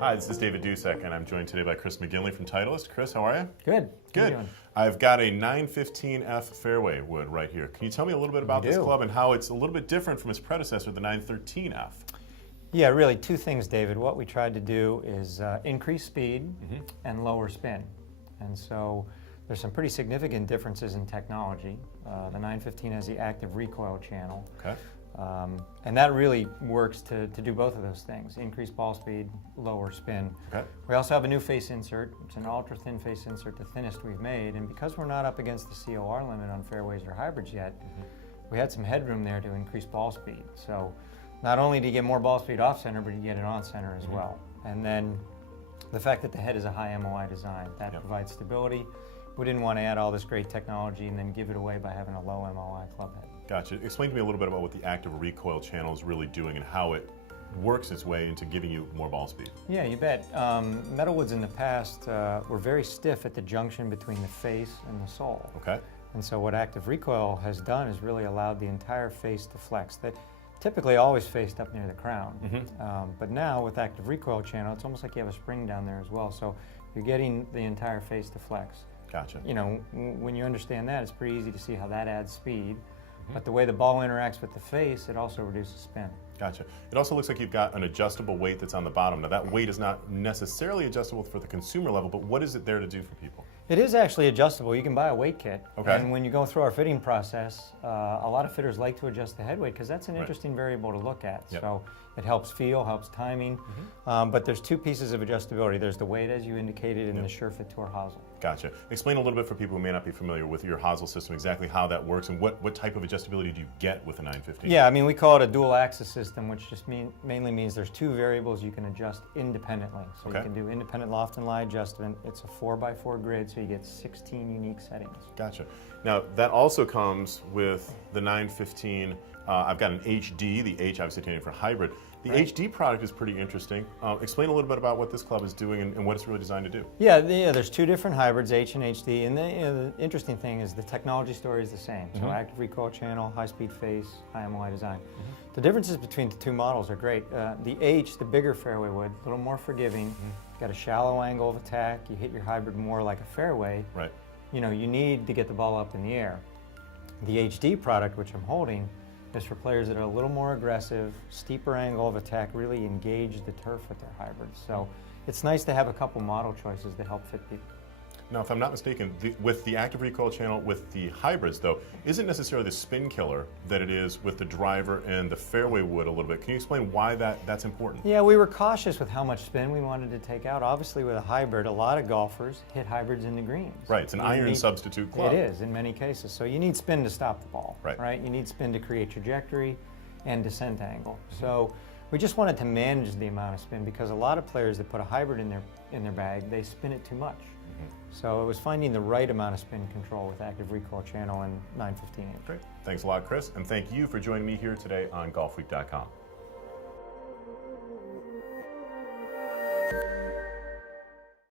Hi, this is David Dusek, and I'm joined today by Chris McGinley from Titleist. Chris, how are you? Good. Good. I've got a 915F fairway wood right here. Can you tell me a little bit about this club and how it's a little bit different from its predecessor, the 913F? Yeah, really two things, David. What we tried to do is increase speed and lower spin. And so there's some pretty significant differences in technology. The 915 has the active recoil channel. Okay. And that really works to do both of those things, increase ball speed, lower spin. Okay. We also have a new face insert. It's an ultra-thin face insert, the thinnest we've made. And because we're not up against the COR limit on fairways or hybrids yet, we had some headroom there to increase ball speed. So not only do you get more ball speed off center, but you get it on center as well. And then the fact that the head is a high MOI design, that provides stability. We didn't want to add all this great technology and then give it away by having a low MOI club head. Gotcha. Explain to me a little bit about what the active recoil channel is really doing and how it works its way into giving you more ball speed. Yeah, you bet. Metalwoods in the past were very stiff at the junction between the face and the sole. Okay. And so what active recoil has done is really allowed the entire face to flex. That typically always faced up near the crown. But now with active recoil channel, it's almost like you have a spring down there as well. So you're getting the entire face to flex. Gotcha. You know, when you understand that, it's pretty easy to see how that adds speed. But the way the ball interacts with the face, it also reduces spin. Gotcha. It also looks like you've got an adjustable weight that's on the bottom. Now that weight is not necessarily adjustable for the consumer level, but what is it there to do for people? It is actually adjustable. You can buy a weight kit. Okay. And when you go through our fitting process, a lot of fitters like to adjust the head weight because that's an interesting variable to look at. So it helps feel, helps timing. But there's two pieces of adjustability. There's the weight, as you indicated, and the SureFit Tour Hazell. Gotcha. Explain a little bit for people who may not be familiar with your Hazell system, exactly how that works and what type of adjustability do you get with a 915? Yeah, I mean, we call it a dual axis system, which just mainly means there's two variables you can adjust independently. So you can do independent loft and lie adjustment. It's a 4x4 grid, so you get 16 unique settings. Gotcha. Now, that also comes with the 915. I've got an HD, the H obviously standing for hybrid. The HD product is pretty interesting. Explain a little bit about what this club is doing and what it's really designed to do. Yeah, there's two different hybrids, H and HD, and the interesting thing is the technology story is the same. So active recoil channel, high-speed face, high MOI design. The differences between the two models are great. The H, the bigger fairway wood, a little more forgiving, got a shallow angle of attack, you hit your hybrid more like a fairway. Right. You know, you need to get the ball up in the air. The HD product, which I'm holding, is for players that are a little more aggressive, steeper angle of attack, really engage the turf with their hybrids. So it's nice to have a couple model choices that help fit people. Now, if I'm not mistaken, with the active recoil channel with the hybrids, though, isn't necessarily the spin killer that it is with the driver and the fairway wood a little bit. Can you explain why that's important? Yeah, we were cautious with how much spin we wanted to take out. Obviously, with a hybrid, a lot of golfers hit hybrids into greens. Right, it's an iron substitute club. It is, in many cases. So you need spin to stop the ball, right? You need spin to create trajectory and descent angle. So we just wanted to manage the amount of spin because a lot of players that put a hybrid in their bag, they spin it too much. So it was finding the right amount of spin control with active recoil channel and 915. Great. Thanks a lot, Chris, and thank you for joining me here today on Golfweek.com.